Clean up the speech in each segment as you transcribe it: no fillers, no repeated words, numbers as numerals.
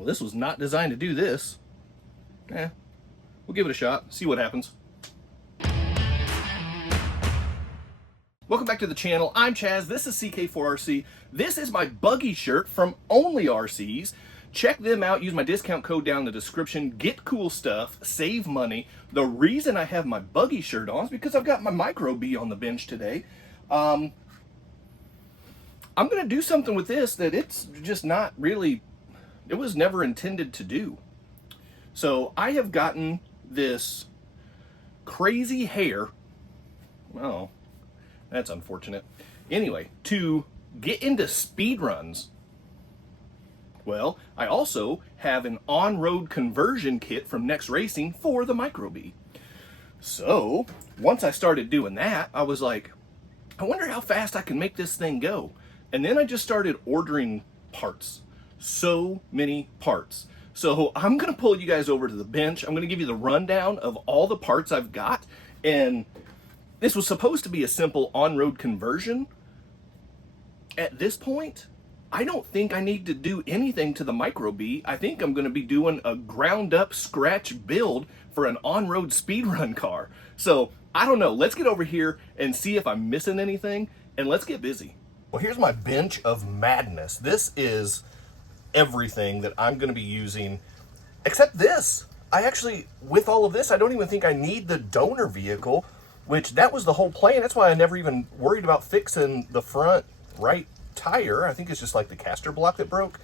Well, this was not designed to do this. We'll give it a shot, see what happens. Welcome back to the channel. I'm Chaz. This is CK4RC. This is my buggy shirt from Only RCs. Check them out. Use my discount code down in the description. Get cool stuff. Save money. The reason I have my buggy shirt on is because I've got my Micro B on the bench today. I'm going to do something with this that it's just not really, it was never intended to do. So I have gotten this crazy hair. Oh, that's unfortunate. Anyway, to get into speed runs, well, I also have an on-road conversion kit from Next Racing for the Micro B. So once I started doing that, I was like, I wonder how fast I can make this thing go. And then I just started ordering parts. So many parts. So I'm going to pull you guys over to the bench. I'm going to give you the rundown of all the parts I've got. And this was supposed to be a simple on-road conversion. At this point, I don't think I need to do anything to the Micro B. I think I'm going to be doing a ground-up scratch build for an on-road speedrun car. So I don't know. Let's get over here and see if I'm missing anything, and let's get busy. Well, here's my bench of madness. This is everything that I'm going to be using, except this. I actually, with all of this, I don't even think I need the donor vehicle, which that was the whole plan. That's why I never even worried about fixing the front right tire. I think it's just like the caster block that broke.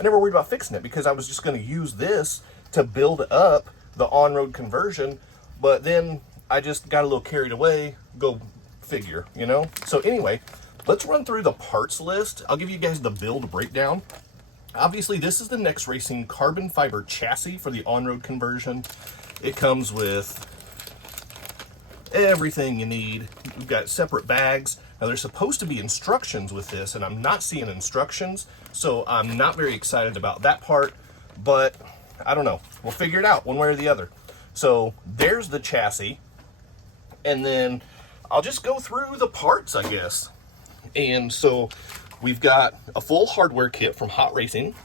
I never worried about fixing it because I was just going to use this to build up the on-road conversion. But then I just got a little carried away. Go figure, you know? So anyway, let's run through the parts list. I'll give you guys the build breakdown. Obviously, this is the Next Racing carbon fiber chassis for the on-road conversion. It comes with everything you need. We've got separate bags. Now, there's supposed to be instructions with this, and I'm not seeing instructions, so I'm not very excited about that part, but I don't know. We'll figure it out one way or the other. So there's the chassis, and then I'll just go through the parts, I guess. And so we've got a full hardware kit from Hot Racing,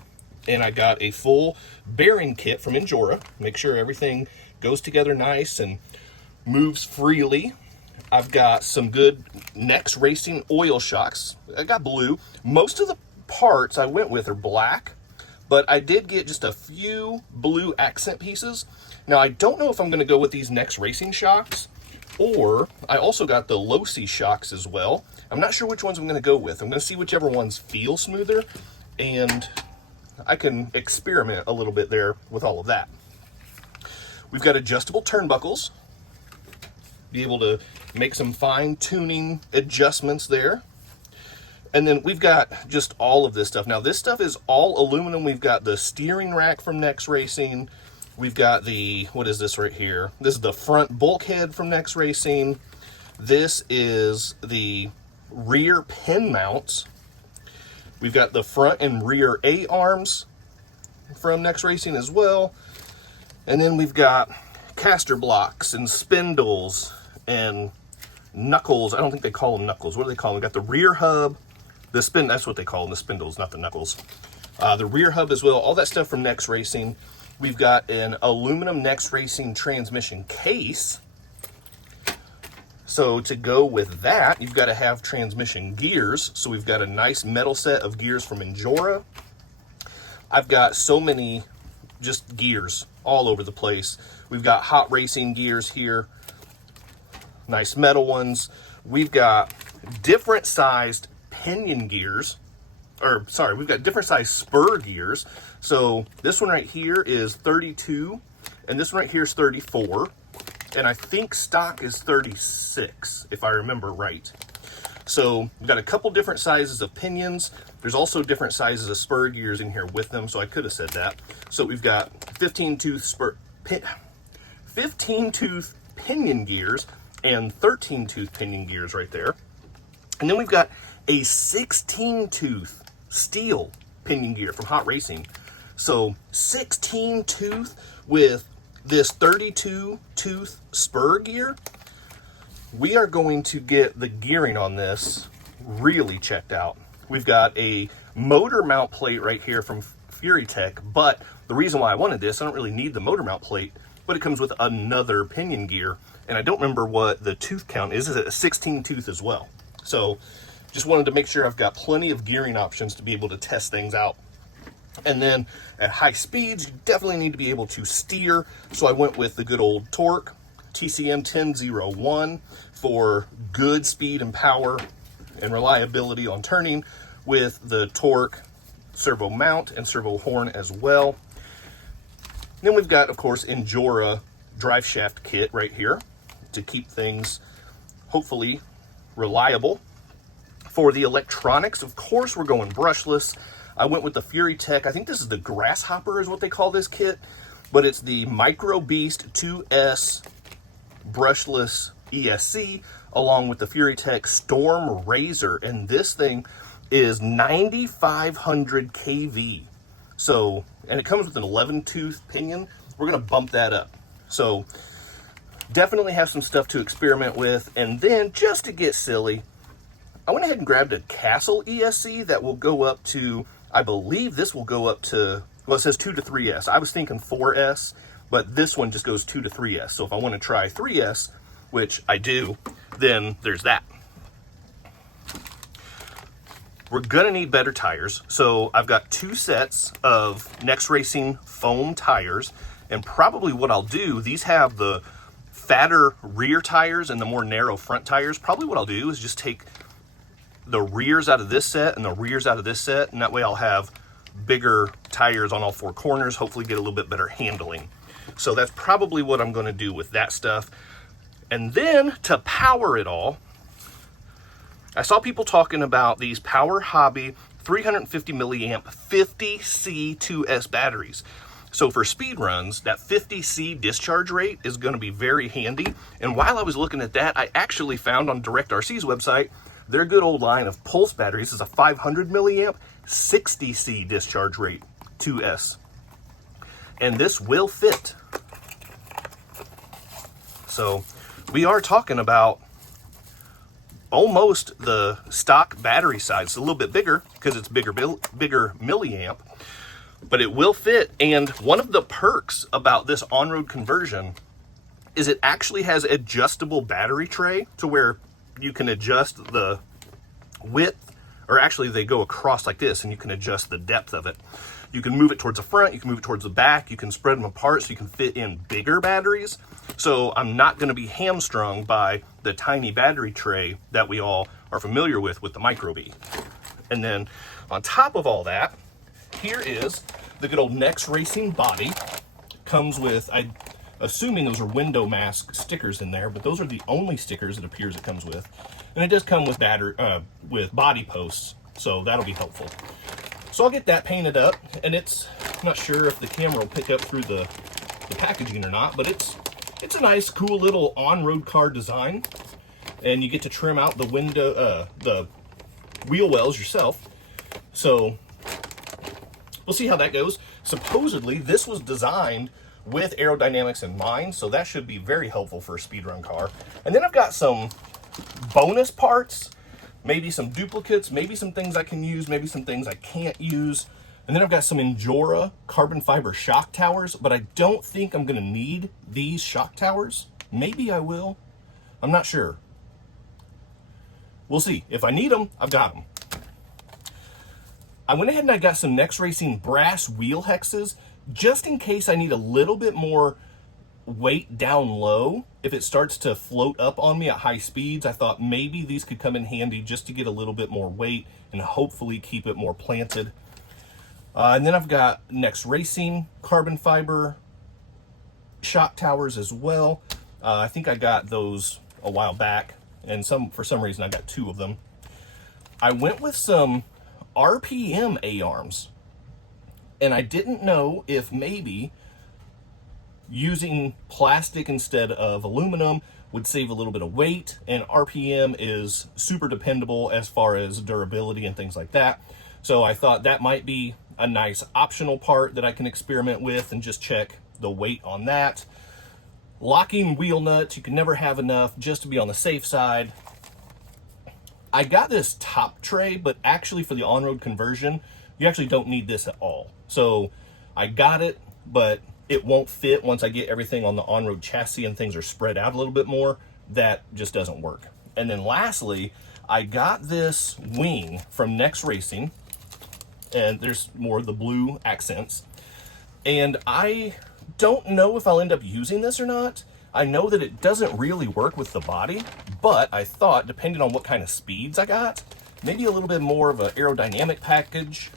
and I got a full bearing kit from Injora. Make sure everything goes together nice and moves freely. I've got some good Next Racing oil shocks. I got blue. Most of the parts I went with are black, but I did get just a few blue accent pieces. Now, I don't know if I'm going to go with these Next Racing shocks, or I also got the Losi shocks as well. I'm not sure which ones I'm going to go with. I'm going to see whichever ones feel smoother, and I can experiment a little bit there with all of that. We've got adjustable turnbuckles. Be able to make some fine-tuning adjustments there. And then we've got just all of this stuff. Now, this stuff is all aluminum. We've got the steering rack from Next Racing. We've got the, what is this right here? This is the front bulkhead from Next Racing. This is the rear pin mounts. We've got the front and rear A-arms from Next Racing as well. And then we've got caster blocks and spindles and knuckles. I don't think they call them knuckles. What do they call them? We've got the rear hub, the spin, that's what they call them, the spindles, not the knuckles. The rear hub as well, all that stuff from Next Racing. We've got an aluminum Next Racing transmission case. So to go with that, you've got to have transmission gears. So we've got a nice metal set of gears from Injora. I've got so many just gears all over the place. We've got Hot Racing gears here, nice metal ones. We've got different sized pinion gears, or sorry, we've got different sized spur gears. So this one right here is 32, and this one right here is 34, and I think stock is 36, if I remember right. So we've got a couple different sizes of pinions. There's also different sizes of spur gears in here with them, so I could have said that. So we've got 15-tooth 15-tooth pinion gears and 13-tooth pinion gears right there. And then we've got a 16-tooth steel pinion gear from Hot Racing. So 16-tooth with this 32-tooth spur gear. We are going to get the gearing on this really checked out. We've got a motor mount plate right here from Fury Tech, but the reason why I wanted this, I don't really need the motor mount plate, but it comes with another pinion gear, and I don't remember what the tooth count is. Is it a 16 tooth as well? So just wanted to make sure I've got plenty of gearing options to be able to test things out. And then at high speeds, you definitely need to be able to steer. So I went with the good old Torque TCM 1001 for good speed and power and reliability on turning, with the Torque servo mount and servo horn as well. Then we've got, of course, Endura drive shaft kit right here to keep things hopefully reliable. For the electronics, of course, we're going brushless. I went with the Fury Tech. I think this is the Grasshopper is what they call this kit, but it's the Micro Beast 2S brushless ESC along with the Fury Tech Storm Razor, and this thing is 9,500 kV. So, and it comes with an 11 tooth pinion. We're gonna bump that up. So definitely have some stuff to experiment with. And then just to get silly, I went ahead and grabbed a Castle ESC that will go up to, I believe this will go up to, well, it says 2 to 3S. I was thinking 4S, but this one just goes 2 to 3S. So if I want to try 3S, which I do, then there's that. We're gonna need better tires. So I've got 2 sets of Next Racing foam tires, and probably what I'll do, these have the fatter rear tires and the more narrow front tires. Probably what I'll do is just take the rears out of this set and the rears out of this set, and that way I'll have bigger tires on all 4 corners, hopefully get a little bit better handling. So that's probably what I'm gonna do with that stuff. And then to power it all, I saw people talking about these Power Hobby 350 milliamp 50C2S batteries. So for speed runs, that 50C discharge rate is going to be very handy. And while I was looking at that, I actually found on DirectRC's website, their good old line of Pulse batteries is a 500 milliamp 60C discharge rate 2S. And this will fit. So we are talking about almost the stock battery size. It's a little bit bigger because it's bigger milliamp, but it will fit. And one of the perks about this on-road conversion is it actually has adjustable battery tray to where you can adjust the width, or actually they go across like this and you can adjust the depth of it. You can move it towards the front, you can move it towards the back, you can spread them apart so you can fit in bigger batteries. So I'm not going to be hamstrung by the tiny battery tray that we all are familiar with the Micro B. And then on top of all that, here is the good old Next Racing body. Comes with, I'm assuming those are window mask stickers in there, but those are the only stickers it appears it comes with. And it does come with with body posts, so that'll be helpful. So I'll get that painted up, and it's, I'm not sure if the camera will pick up through the packaging or not, but it's a nice, cool little on-road car design. And you get to trim out the window, the wheel wells yourself. So we'll see how that goes. Supposedly, this was designed with aerodynamics in mind, so that should be very helpful for a speedrun car. And then I've got some bonus parts, maybe some duplicates, maybe some things I can use, maybe some things I can't use. And then I've got some Endura carbon fiber shock towers, but I don't think I'm gonna need these shock towers. Maybe I will, I'm not sure. We'll see. If I need them, I've got them. I went ahead and I got some Next Racing brass wheel hexes, just in case I need a little bit more weight down low. If it starts to float up on me at high speeds, I thought maybe these could come in handy just to get a little bit more weight and hopefully keep it more planted. And then I've got Next Racing carbon fiber shock towers as well. I think I got those a while back, and for some reason I got 2 of them. I went with some RPM A-arms, and I didn't know if maybe using plastic instead of aluminum would save a little bit of weight, and RPM is super dependable as far as durability and things like that. So I thought that might be a nice optional part that I can experiment with and just check the weight on that. Locking wheel nuts, you can never have enough, just to be on the safe side. I got this top tray, but actually for the on-road conversion, you actually don't need this at all. So I got it, but it won't fit once I get everything on the on-road chassis and things are spread out a little bit more. That just doesn't work. And then lastly, I got this wing from Next Racing, and there's more of the blue accents. And I don't know if I'll end up using this or not. I know that it doesn't really work with the body, but I thought, depending on what kind of speeds I got, maybe a little bit more of an aerodynamic package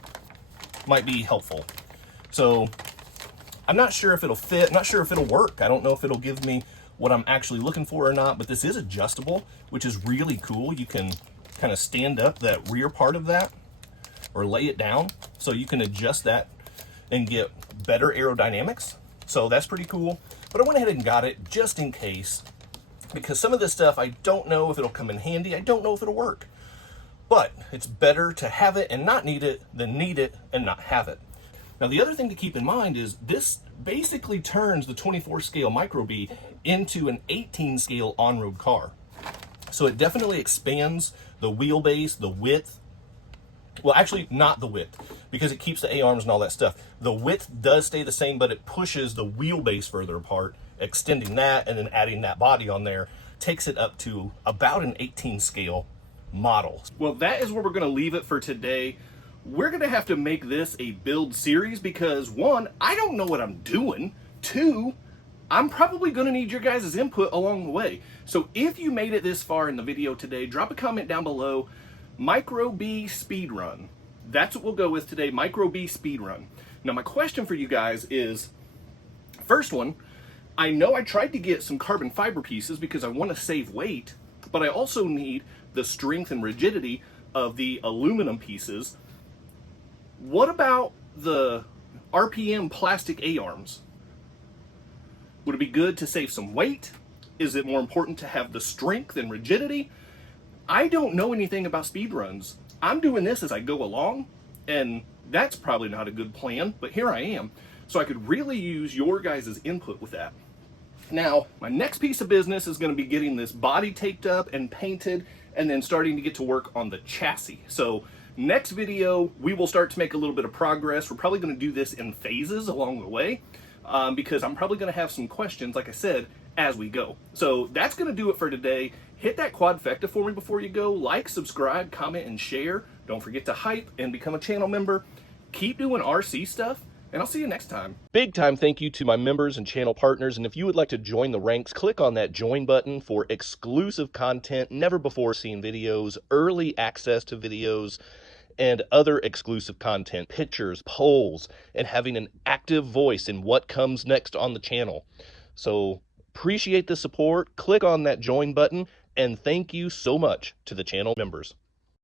might be helpful. So I'm not sure if it'll fit, I'm not sure if it'll work. I don't know if it'll give me what I'm actually looking for or not, but this is adjustable, which is really cool. You can kind of stand up that rear part of that or lay it down so you can adjust that and get better aerodynamics. So that's pretty cool. But I went ahead and got it just in case, because some of this stuff I don't know if it'll come in handy. I don't know if it'll work. But it's better to have it and not need it than need it and not have it. Now, the other thing to keep in mind is this basically turns the 24 scale Micro B into an 18 scale on-road car. So it definitely expands the wheelbase, the width. Well, actually not the width, because it keeps the A-arms and all that stuff. The width does stay the same, but it pushes the wheelbase further apart, extending that and then adding that body on there, takes it up to about an 18 scale model. Well, that is where we're gonna leave it for today. We're gonna have to make this a build series because one, I don't know what I'm doing. Two, I'm probably gonna need your guys' input along the way. So if you made it this far in the video today, drop a comment down below. Micro B speed run. That's what we'll go with today, Micro B speed run. Now my question for you guys is, first one, I know I tried to get some carbon fiber pieces because I want to save weight, but I also need the strength and rigidity of the aluminum pieces. What about the RPM plastic A-arms? Would it be good to save some weight? Is it more important to have the strength and rigidity? I don't know anything about speed runs. I'm doing this as I go along, and that's probably not a good plan, but here I am. So I could really use your guys' input with that. Now, my next piece of business is going to be getting this body taped up and painted, and then starting to get to work on the chassis. So next video, we will start to make a little bit of progress. We're probably going to do this in phases along the way, because I'm probably going to have some questions, like I said, as we go. So that's going to do it for today. Hit that quadfecta for me before you go. Like, subscribe, comment, and share. Don't forget to hype and become a channel member. Keep doing RC stuff, and I'll see you next time. Big time thank you to my members and channel partners, and if you would like to join the ranks, click on that join button for exclusive content, never before seen videos, early access to videos, and other exclusive content, pictures, polls, and having an active voice in what comes next on the channel. So appreciate the support. Click on that join button, and thank you so much to the channel members.